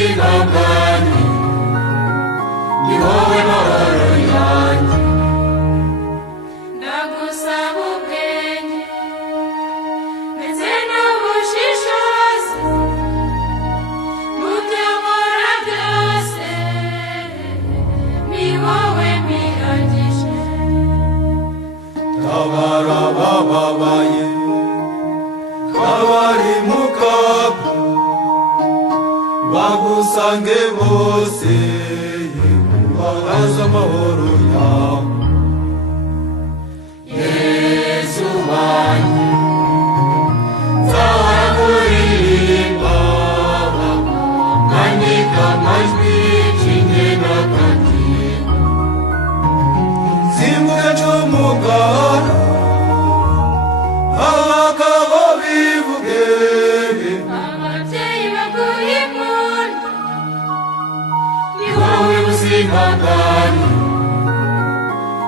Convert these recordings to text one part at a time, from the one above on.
ubuzima bwanjye, ni wowe mahoro yanjye. Ndagusaba ubwenge ndetse n'ubushishozi mu byo nkora byose, ni wowe mpiragije. Tabara abababaye, abari mu kaga, bagusange bose, ubahaze amahoro yawe. Yesu wanjye, nzahora nkuririmba, nkandika amajwi nshinge n'akadiho. Simbuke ncumugara, abagabo bivuge, ababyeyi baguhe impundu, ni wowe buzima bwanjye,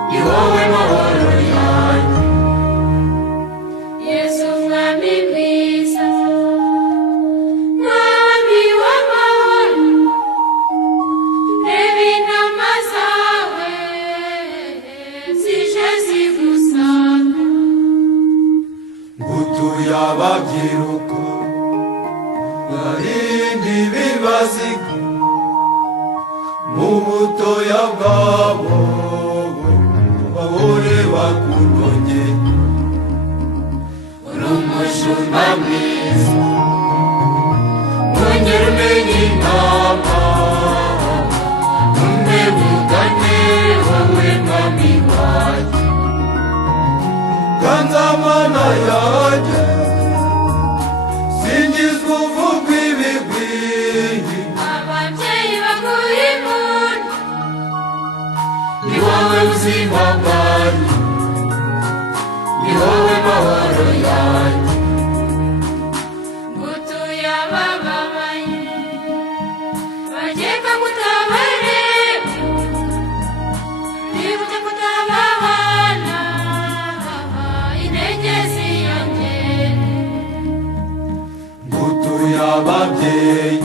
ni wowe mahoro yanjye. Yesu mwami mwiza, mwami w'amahoro, reba intama zawe zije zigusanga. ngutuye ababyiruka, barindi bibazika, mu butoya bwabo, bahore bakunogeye. Uri umushumba mwiza, wongera umenye intama, umpe bugane wowe mwami wanjye. Ganza mana yanjye, singizwa uvugwa ibigwi, Ababyeyi baguhe impundu, ni wowe buzima bwanjye, ni wowe mahoro yanjye. Ngutuye abababaye, bageka kutabareba, bibuke kutabahana, intege ziyongere. ngutuye ababyeyi,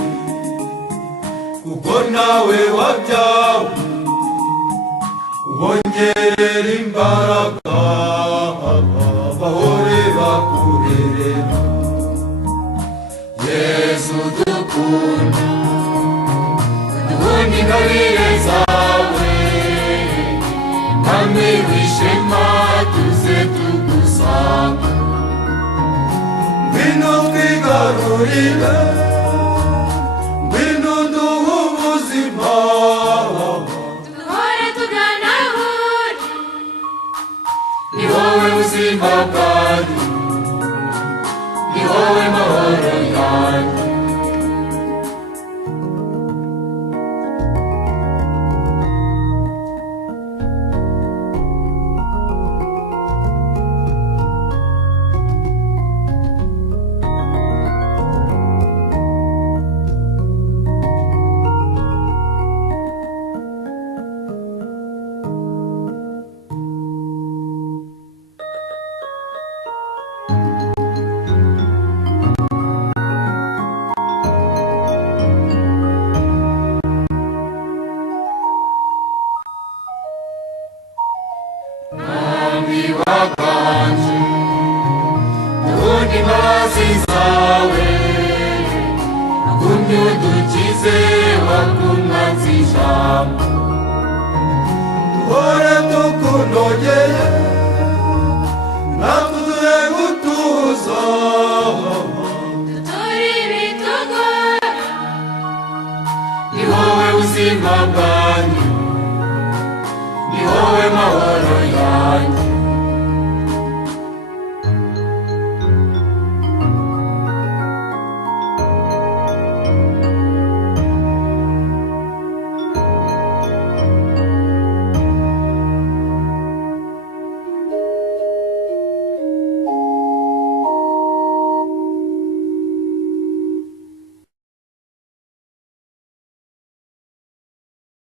kuko nawe wabyawe, ubongerera imbaraga, bahore bakurerera. Yesu dukunda, uduhunda ingabire zawe, mwami w'ishema tuze tugusanga. Ngwino twigarurire, ngwino duhe ubuzima, Duhore tugana aho uri, ni wowe buzima bwanjye, ni wowe mahoro yanjye. Mwami waganje, duhunda imbabazi zawe, ugumye udukize wakumwanzi ijambo. duhore tukunogeye, natwe duhe gutuza, Duture ibitugora, ni wowe buzima bwawe.